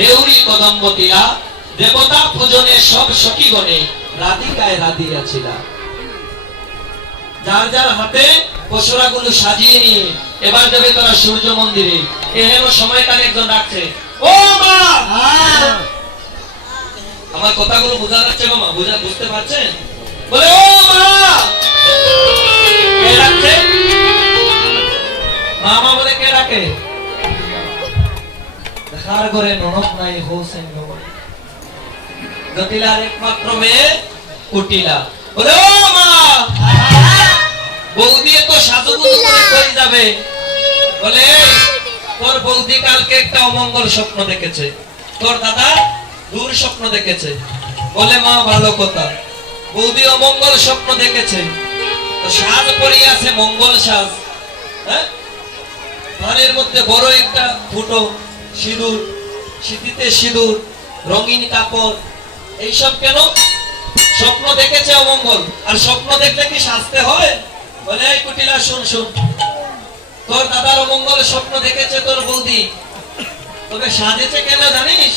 রেউরি কদম্বতীরা দেবতা পূজনে সব সখীগণে রাধিকায় রাধিয়াছিলা। যার যার হাতে পশুরাগুলো সাজিয়ে নিয়ে এবার যাবে তারা সূর্য মন্দিরে। এহেন সময়কালে একজন ডাকছে, ও মা! আমার কথাগুলো বোঝা যাচ্ছে মামা? বুঝতে পারছেন? বলে, ও মা! কে ডাকছে? মামা বলে, কে ডাকে? দেখার ঘরে ননদ নাই হোসেন জটিলার একমাত্র মেয়ে কুটিলা। বলে, ও মা! বৌদি তো সাজুগুজু করে কই যাবে? বলে, তোর বৌদি কালকে একটা অমঙ্গল স্বপ্ন দেখেছে, তোর দাদা দূর স্বপ্ন দেখেছে। বলে, মা ভালো কথা, বৌদি অমঙ্গল স্বপ্ন দেখেছে তো সাজ পরিয়াছে মঙ্গল সাজ। হ্যাঁ, ঘরের মধ্যে বড় একটা ফুটো সিঁদুর, সিঁথিতে সিঁদুর, রঙিন কাপড়, এইসব কেন? স্বপ্ন দেখেছে অমঙ্গল। আর স্বপ্ন দেখলে কি সাজতে হয়? বলে, এই কুটিলা শুন শুন, তোর দাদার অমঙ্গল স্বপ্ন দেখেছে তোর বৌদি, তবে সাজেছে কেন জানিস?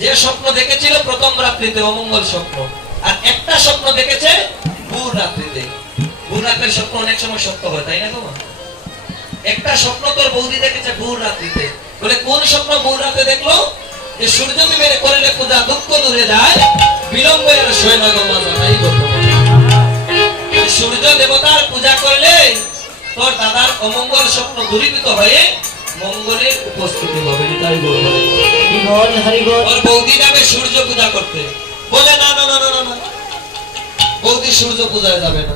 যে স্বপ্ন দেখেছিল প্রথম রাত্রিতে অমঙ্গল স্বপ্ন, আর একটা স্বপ্ন দেখেছে ভোর রাত্রিতে। ভোর রাত্রের স্বপ্ন অনেক সময় সত্য হয়, তাই না গো? একটা স্বপ্ন তোর বৌদি দেখেছে ভোর রাত্রিতে। বলে, কোন স্বপ্ন ভোর রাতে দেখলো? যে সূর্য বিবের করলে পূজা দুঃখ দূরে যায়, বিলম্বে আর শোয় না গো মাজা। এই গল্প, সূর্য দেবতার পূজা করলে তোর দাদার অমঙ্গল স্বপ্ন দূরীভূত হয়ে মঙ্গলের উপস্থিতি হবে। তাই ওর বৌদি যাবে সূর্য পূজা করতে। বলে, না না না না না, বৌদি সূর্য পূজায় যাবে না,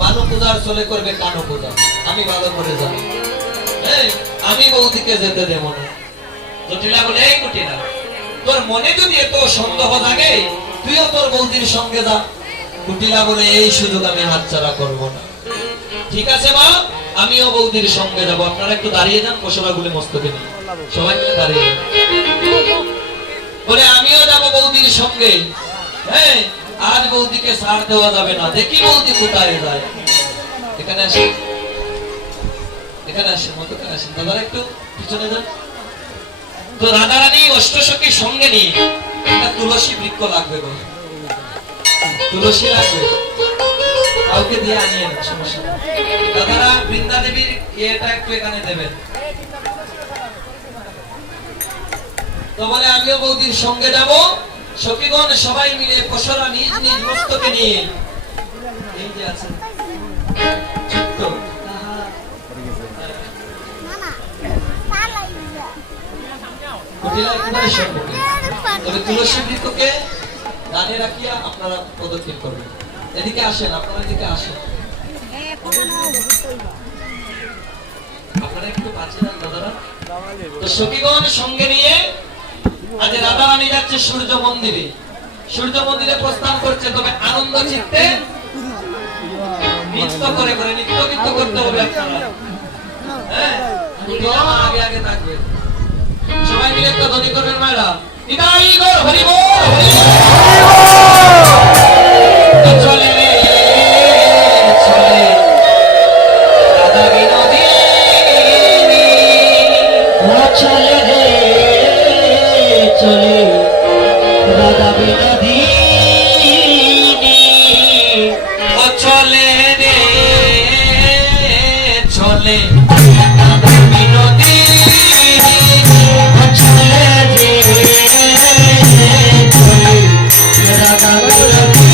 কানো পূজার চলে করবে কানো পূজা। আমি ভালো করে জানি, আমি বৌদিকে যেতে দেব না। জটিলা বলে, এই কুটিলা, তোর মনে যদি এত সন্দেহ থাকে তুইও তোর বৌদির সঙ্গে যা। কুটিলা বলে, এই সুযোগ আমি হাতছাড়া করব না। ঠিক আছে মা, আমিও বৌদির সঙ্গে যাব। আপনারা একটু দাঁড়িয়ে যান, পশরাগুলি মস্তকে নিয়ে সবাই মিলে দাঁড়িয়ে যান। বলে, আমিও যাব বৌদির সঙ্গে। হ্যাঁ, আজ বৌদিকে ছাড় দেওয়া যাবে না। দেখি বৌদি কোথায় যায়। এখানে আসে, এখানে আসে, মতো আসেন দাদারা, একটু পিছনে যান। তো রাধারানী অষ্টসখীর সঙ্গে নিয়ে একটা তুলসী বৃক্ষ লাগবে গো, তুলসী লাগবে, কাউকে দিয়ে আনিয়ে না, সমস্যা নেই। দাদারা বৃন্দা দেবীর এটা একটু এখানে দেবেন। তো বলে, আমিও বৌদির সঙ্গে যাব। সখীগণ সবাই মিলে পশরা নিজ নিজ মস্তকে নিয়ে, এই যে আছে ছোট্ট তবে তুলসী বৃক্ষকে দানে রাখিয়া আপনারা পদক্ষেপ করবেন। এদিকে আসেন, আপনারা এদিকে আসেন, আপনারা একটু পাশে যান দাদারা। তো সখীগণ সঙ্গে নিয়ে আজ রাধারানী যাচ্ছে সূর্য মন্দিরে। সূর্য মন্দিরে প্রস্থান করছে, তবে আনন্দ চিত্তে নৃত্য করে করে নৃত্য গীত করতে হবে আপনারা। হ্যাঁ, আগে আগে থাকবে, সবাই মিলে একটা ধ্বনি করবেন মায়েরা। নিতাই গৌর হরি বল, চলে রে চলে রাধা বিনোদিনী, চলে রে চলে রাধা বিনোদিনী, ও চলে রে চলে রাধা বিনোদিনী, ও চলে রে চলে রাধা বিনোদিনী,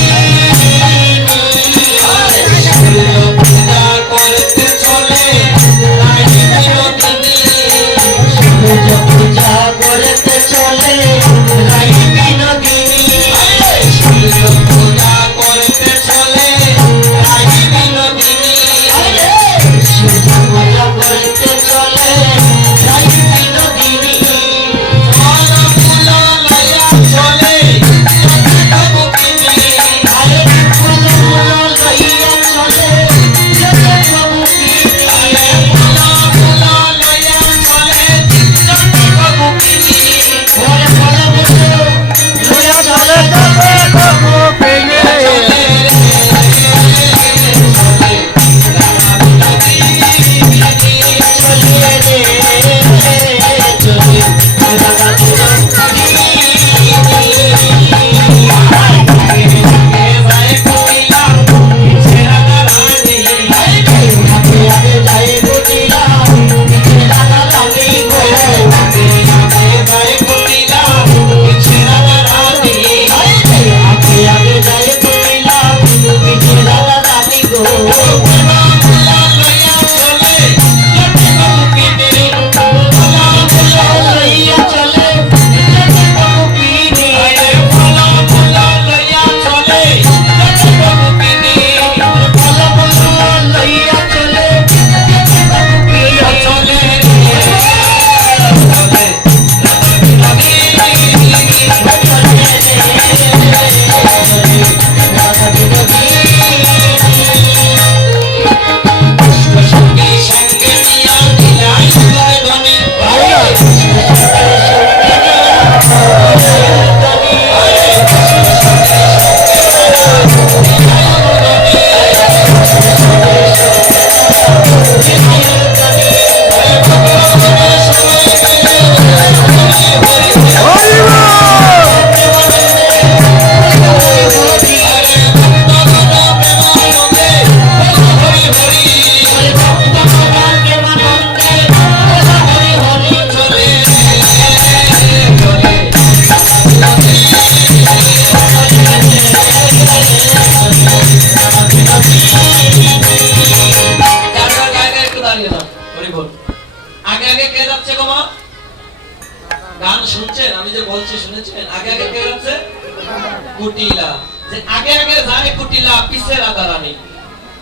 সূর্য পূজা করতে চলে রাধা বিনোদিনী, সূর্য পূজা করতে চলে রাই বিনোদিনী, সূর্য পূজা করতে চলে রাই বিনোদিনী, সূর্য পূজা আগে যায় কুটিলা, পিছে রাধা রানী।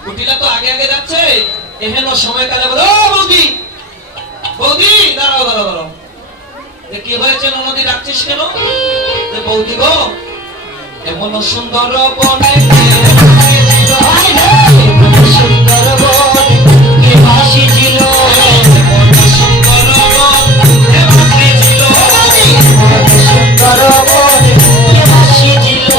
কুটিলা তো আগে আগে যাচ্ছে, এহেন সময়কালে বলে, ও বৌদি, বৌদি দাঁড়াও দাঁড়াও দাঁড়াও। কি হয়েছে ননদী, ডাকছিস কেন? বৌদি গো, এমন সুন্দর বনে সুন্দর বন কে বাসি ছিল, সুন্দর বন কে বাসি ছিল, সুন্দর বন কে বাসি ছিল,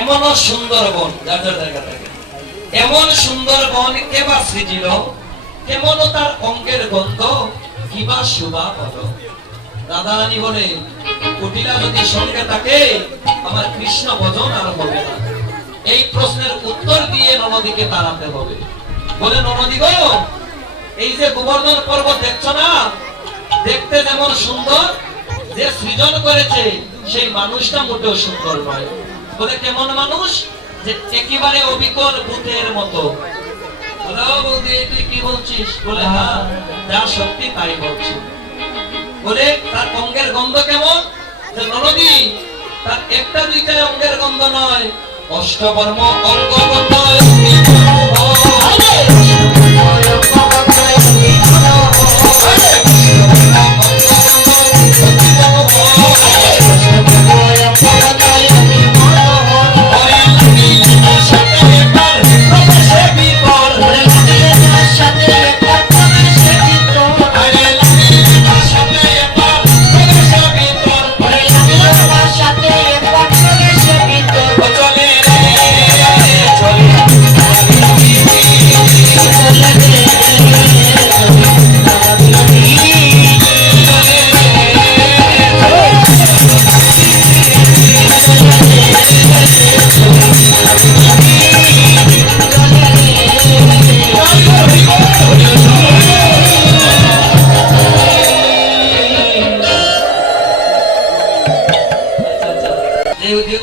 এমন সুন্দর বন, যার যার জায়গা থেকে এমন সুন্দর বন কে বা সৃজিল, কেমন তার অঙ্গের গন্ধ, কিবা শুভা বলো। রাধা রানী বলে, কুটিলা যদি সঙ্গে থাকে আমার কৃষ্ণ ভজন আর হবে না। এই প্রশ্নের উত্তর দিয়ে ননদীকে তাড়াতে হবে। বলে, ননদী গো, এই যে গোবর্ধন পর্বত দেখছো না, দেখতে যেমন সুন্দর, যে সৃজন করেছে সেই মানুষটা মোটেও সুন্দর নয়। বলে, কেমন মানুষ? যে একেবারে অবিকল ভূতের মতো। বলে, ও বৌদি তুই কি বলছিস? বলে, হ্যাঁ যা সত্যি তাই বলছি। বলে, তার অঙ্গের গন্ধ কেমন? যে ননদী, তার একটা দুইটা অঙ্গের গন্ধ নয়, অষ্টবর্ম অঙ্গ গন্ধ।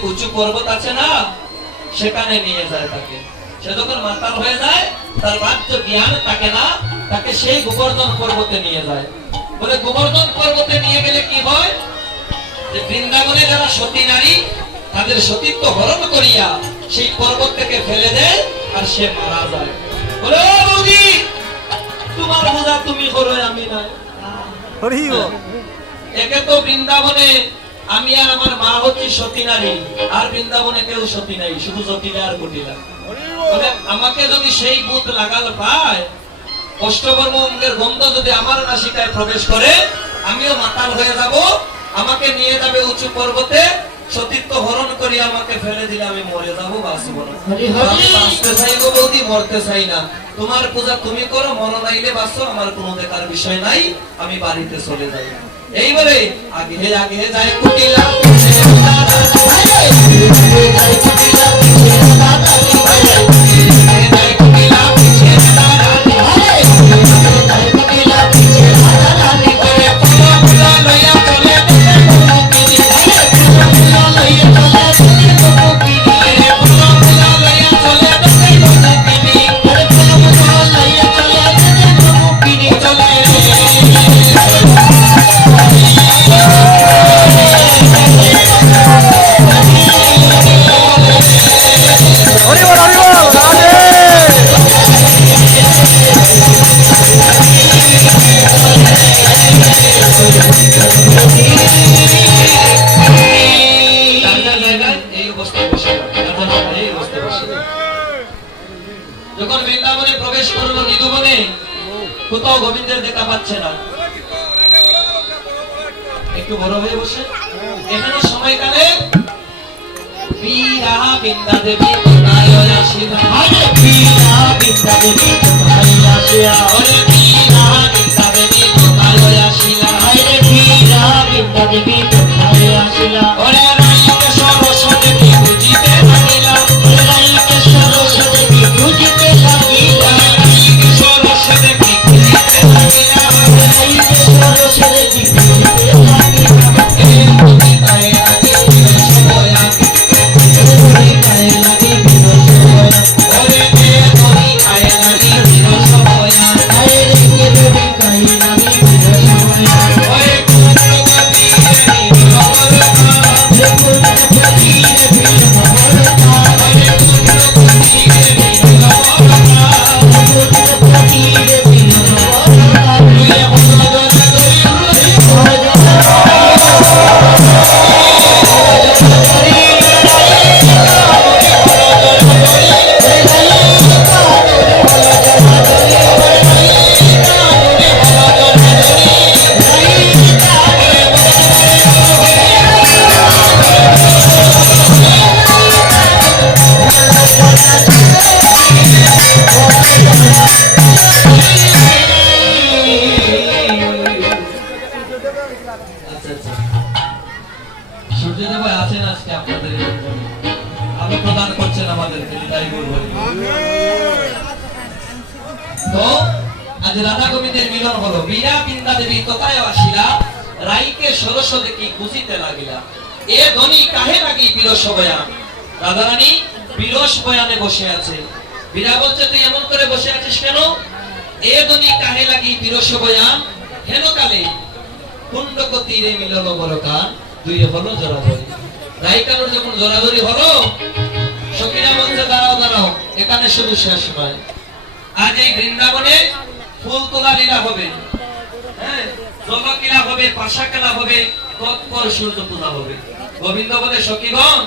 উঁচু পর্বত আছে না, সেখানে নিয়ে যায় তাকে। সে যখন মাতাল হয়ে যায়, তার রাজ্য জ্ঞান থাকে না, তাকে সেই গোবর্ধন পর্বতে নিয়ে যায়। বলে, গোবর্ধন পর্বতে নিয়ে গেলে কি হয়? যে বৃন্দাবনে যারা সতী নারী, তাদের সতীত্ব হরণ করিয়া সেই পর্বত থেকে ফেলে দেয়, আর সে মারা যায়। বলে, ও বৌদি, তোমার বোঝা তুমি করো, আমি নাই। একে তো বৃন্দাবনে আমি আর আমার মা হচ্ছি সতী নারী, আর বৃন্দাবনে কেউ সতী নাই, শুধু জটিলা আর কুটিলা। বলে, আমাকে যদি সেই ভূত লাগাল পায়, অষ্টবর্ম অঙ্গের গন্ধ যদি আমার নাসিকায় প্রবেশ করে, আমিও মাতাল হয়ে যাব। আমাকে নিয়ে যাবে উঁচু পর্বতে, সতীত্ব হরণ করি আমাকে ফেলে দিলে আমি মরে যাবো, বাঁচবো না। আমি বাঁচতে চাই গো বৌদি, মরতে চাই না। তোমার পূজা তুমি করো, মরণ আইলে বাঁচো, আমার কোনো দেখার বিষয় নাই, আমি বাড়িতে চলে যাই। এইবারে আগে আগে যায় কুটিলা, যখন বৃন্দাবনে প্রবেশ করলো নিধুবনে, কোথাও গোবিন্দের দেখা পাচ্ছে না। একটু বড় হয়ে বসে, এখানে সময়কালে বীরা বৃন্দা দেবী কোথায় আসিলা, বীরা বৃন্দা দেবী কোথায় আসিলা, ওরে বীরা বৃন্দা দেবী কোথায় আসিলা, বীরা বৃন্দা দেবী কোথায় আসিলা, ওরে রাইকেশ্বর সদেবী বুঝিতে লাগিলা, ওরে রাইকেশ্বর নিতাই গৌর হরি বল। তো আজ রাধা গোবিন্দের মিলন হলো। বীরা বৃন্দা দেবী কোথায় আসিলা, রাইকে সরস দেখি খুশিতে লাগিলা। এ ধ্বনি কাহে লাগি বিরস বয়ান। রাধারানী বিরস বয়ানে বসে আছে। বীরা বলছে তুই এমন করে বসে আছিস কেন? এ ধ্বনি কাহে লাগি বিরস বয়ান, হেন কালে কুণ্ডক তীরে মিলল বরকান, দুই হলো জোড়াধরি। রাইকানোর যখন জোড়াধরি হলো, সখীরা বলছে দাঁড়াও দাঁড়াও, এখানে শুধু শেষ নয়, আজ এই বৃন্দাবনে ফুল তোলা লীলা হবে, হ্যাঁ, জল খেলা হবে, পাশা খেলা হবে, তৎপর সূর্য পূজা হবে। গোবিন্দ বলে সখীগণ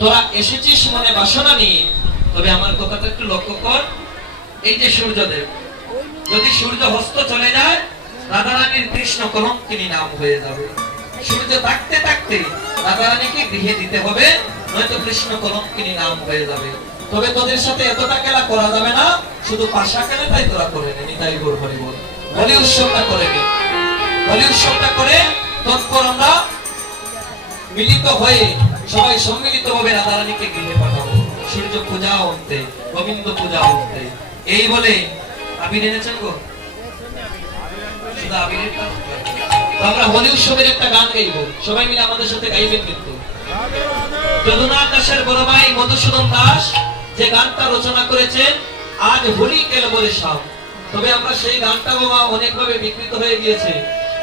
তোরা এসেছিস মনে বাসনা নিয়ে, তবে আমার কথাটা একটু লক্ষ্য কর। এই যে সূর্যদেব, যদি সূর্য হস্ত চলে যায়, রাধারানীর কৃষ্ণ কলঙ্কিনী নাম হয়ে যাবে। সূর্য থাকতে থাকতে রাধারানীকে গৃহে দিতে হবে, নয়তো কৃষ্ণ কলঙ্কিনী নাম হয়ে যাবে। তবে তোদের সাথে এতটা খেলা করা যাবে না, শুধু পাশা খেলাটাই তোরা করে নে। নিতাই গৌর হরি বল। বলি উৎসবটা করে নে, বলি উৎসবটা করে তৎপর আমরা মিলিত হয়ে সবাই সম্মিলিত ভাবে রাধারানীকে গৃহে পাঠাবো। সূর্য পূজা অন্তে, গোবিন্দ পূজা অন্তে। এই বলে আবির এনেছেন গো, শুধু আবিরের কাজ। আমরা হোলি উৎসবের একটা গান গাইবো, সবাই মিলে আমাদের সাথে গাইবেন কিন্তু। যদুনাথ দাসের বড় ভাই মধুসূদন দাস যে গানটা রচনা করেছেন, আজ হোলি কেল বলে শাম। তবে আমরা সেই গানটা বাবা অনেকভাবে বিকৃত হয়ে গিয়েছে,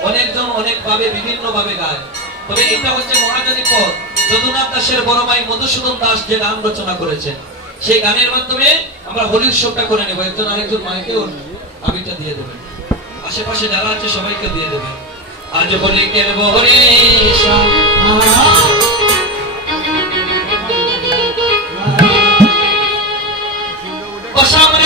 অনেকজন অনেকভাবে বিভিন্ন ভাবে গায়। তবে এটা হচ্ছে মহাজনী পদ, যদুনাথ দাসের বড় ভাই মধুসূদন দাস যে গান রচনা করেছেন, সেই গানের মাধ্যমে আমরা হোলি উৎসবটা করে নেব। একজন আরেকজন মাইকেও আবিরটা দিয়ে দেবেন, আশেপাশে যারা আছে সবাইকে দিয়ে দেবেন। আজ হোলি খেলব হরে শ্যাম, ও সামনে